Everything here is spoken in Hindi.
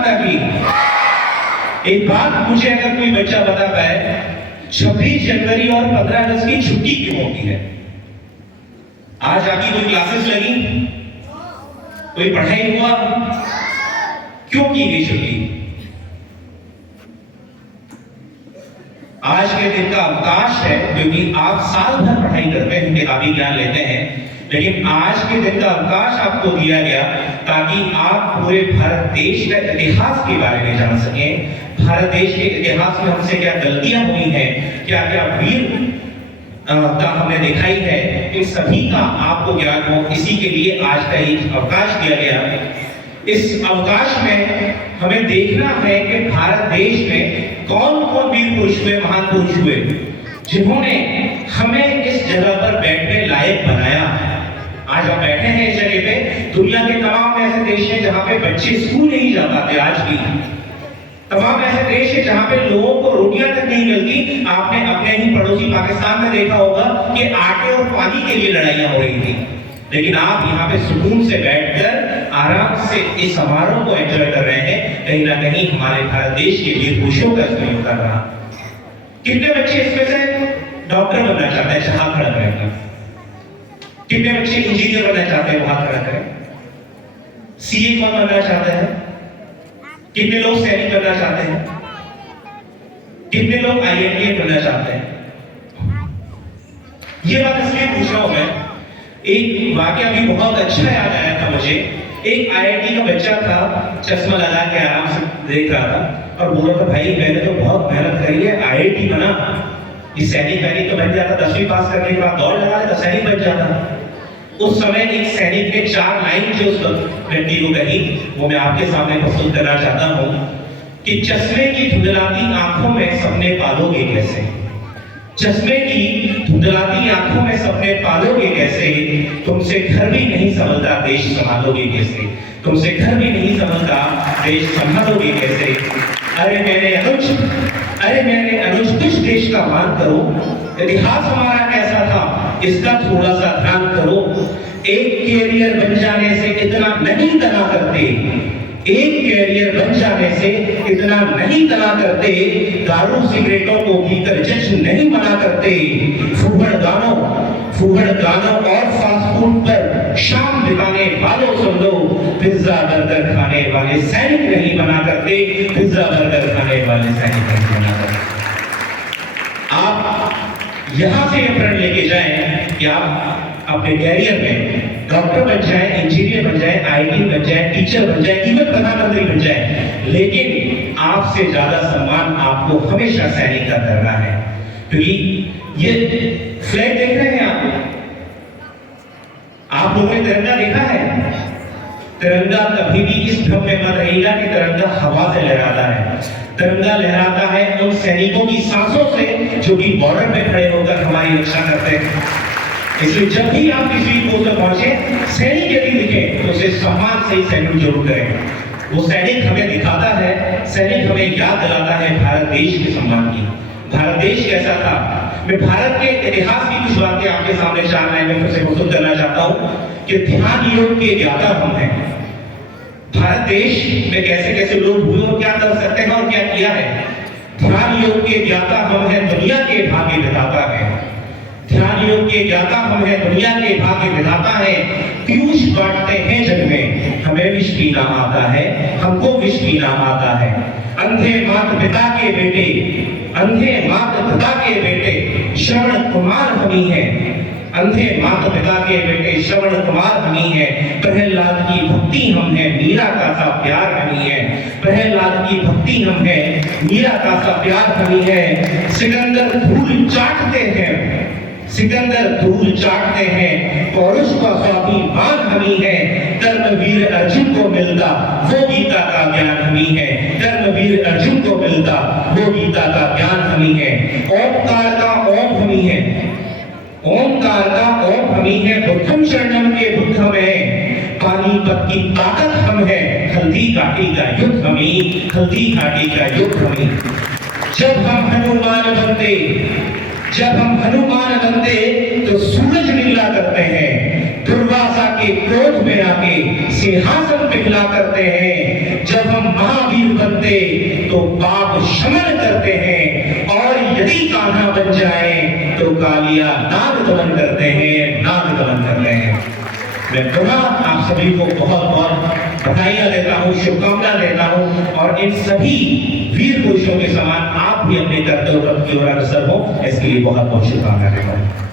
माता की। एक बात मुझे अगर कोई बच्चा बता पाए, 26 जनवरी और 15 अगस्त की छुट्टी क्यों होती है? आज आपकी कोई क्लासेस लगी, कोई पढ़ाई हुआ, क्यों की गई छुट्टी? आज के दिन का अवकाश है क्योंकि आप साल भर पढ़ाई करते हैं, किताबी ज्ञान लेते हैं, लेकिन आज के दिन का अवकाश आपको दिया गया ताकि आप पूरे भारत देश के इतिहास के बारे में जान सकें। भारत देश के इतिहास में हमसे क्या गलतियां हुई हैं, क्या क्या वीर का हमने दिखाई है, इन सभी का आपको ज्ञान हो, इसी के लिए आज का एक अवकाश दिया गया। इस अवकाश में हमें देखना है कि भारत देश में कौन कौन वीर पुरुष हुए, महान पुरुष हुए, जिन्होंने हमें इस जगह पर बैठने लायक बनाया। आज हम बैठे हैं इस जगह पे, दुनिया के तमाम ऐसे देश हैं जहां पे बच्चे स्कूल नहीं जा पाते, आज भी तमाम ऐसे देश है जहां पे लोगों को रोटियां तक नहीं मिलती। आपने अपने ही पड़ोसी पाकिस्तान में देखा होगा कि आटे और पानी के लिए लड़ाइयां हो रही थी, लेकिन आप यहाँ पे सुकून से बैठकर आराम से इस समारोह को एंजॉय कर रहे हैं। कहीं ना कहीं हमारे भारत देश के वीर पुरुषों का इसमें कर रहा। कितने बच्चे इसमें से डॉक्टर बनना चाहते हैं? हाथ खड़ा करें। कितने बच्चे इंजीनियर बनना चाहते हैं? हाथ खड़ा करें। सीए कौन बनना चाहता है? कितने लोग सैनिक बनना चाहते हैं? कितने लोग आईआईटी बनना चाहते हैं? ये बात इसलिए पूछ रहा हूं मैं, एक वाकया भी बहुत अच्छा याद आया था मुझे। एक आईआईटी का बच्चा था, चश्मा लगा के आराम से देख रहा था और बोल रहा था, भाई मैंने तो बहुत मेहनत करी है, आईआईटी बना, इस सैनिक वैनिक तो बन जाता, 10वीं पास करने के बाद दौड़ लगा लेता, सैनिक बन जाता। उस समय एक सैनिक ने 4 लाइन जो उस व्यक्ति को कही, वो मैं आपके सामने प्रस्तुत करना चाहता हूं कि चश्मे की धुंधलाती आंखों में सपने पालोगे कैसे? चश्मे की धुंधलाती आंखों में सपने पालोगे कैसे? तुमसे घर भी नहीं संभलता, देश संभालोगे कैसे? तुमसे घर भी नहीं संभलता, देश संभालोगे कैसे? अरे मेरे अनुज कुछ देश का मान करो, इतिहास हमारा कैसा था इसका थोड़ा सा ध्यान करो। एक कैरियर बन जाने से इतना नहीं तना करते, एक कैरियर बन जाने से इतना नहीं तना करते, दारू सिगरेटों को पीकर जश्न नहीं मना करते, फूहड़ गानों और फास्ट फूड पर शाम बिताने वालों सुन लो, पिज्जा बर्गर खाने वाले सैनिक नहीं बना करते, पिज्जा बर्गर खाने वाले सैनिक नहीं बना करते। आप यहां से यह प्रण लेके जाएं कि आप अपने कैरियर में डॉक्टर बन जाएं, इंजीनियर बन जाएं, आईटी बन जाएं, टीचर बन जाएं, इवन प्रधानमंत्री बन जाएं, लेकिन आपसे ज्यादा सम्मान आपको हमेशा सैनिक का करना है। क्योंकि ये फ्लैग देख रहे हैं आप लोगों ने तिरंगा देखा है? तिरंगा कभी भी इस भ्रम में मत रहिएगा कि तिरंगा हवा से लहराता है। तिरंगा लहराता है उन सैनिकों की सांसों से जो कि बॉर्डर पे खड़े होकर हमारी रक्षा करते हैं। इसलिए जब भी आप किसी पोस्ट पर पहुंचे, सैनिक यदि दिखे तो उसे सम्मान से ही सैल्यूट जरूर करें। वो सैनिक हमें दिखाता है, सैनिक हमें याद दिलाता है भारत देश के सम्मान की। भारत देश कैसा था? मैं भारत के इतिहास की कुछ बातें आपके सामने 4 लाइन में फिर से प्रस्तुत करना चाहता हूं कि ध्यान योग के ज्ञाता हम हैं। भारत देश में कैसे कैसे लोग हुए और क्या कर सकते हैं और क्या किया है। ध्यान योग के ज्ञाता हम हैं, दुनिया के भाग्य विधाता है। ध्यान योग के ज्ञाता हम हैं, दुनिया के भाग्य विधाता है। पीयूष बांटते हैं जग में, हमें विष पीना आता है, हमको विष पीना आता है। अंधे माता पिता के बेटे, अंधे माता पिता के बेटे श्रवण कुमार हमी है। अंधे माता पिता के बेटे श्रवण कुमार हमी है। प्रहलाद की भक्ति हम है, मीरा का सा प्यार हमी है। प्रहलाद की भक्ति हम है, मीरा का सा प्यार हमी है। सिकंदर धूल चाटते हैं, सिकंदर धूल चाटते हैं, पौरुष का स्वाभिमान हमी है। कर्मवीर अर्जुन को मिलता वो गीता का ज्ञान हमी है। कर्मवीर अर्जुन को मिलता वो गीता का ज्ञान हमी है। ओंकार का ओम हमी है, ओंकार का ओम हमी है। बुद्धम शरणम के बुद्ध में, पानीपत की ताकत हम है। हल्दी घाटी का युद्ध हमी, हल्दी घाटी का युद्ध हमी। जब हम हनुमान बनते, जब हम हनुमान बनते तो सूरज नीला करते हैं। दुर्वासा के क्रोध में आके सिंहासन पिघला करते हैं। जब हम महावीर बनते तो पाप शमन करते हैं, और यदि कान्हा बन जाए तो कालिया नाग दमन करते हैं, नाग दमन करते हैं। मैं पुनः आप सभी को बहुत बहुत बधाइयां देता हूं, शुभकामना देता हूं, और इन सभी वीर पुरुषों के समान आप भी अपने कर्तव्य की ओर अग्रसर हो, इसके लिए बहुत बहुत शुभकामना देता हूं।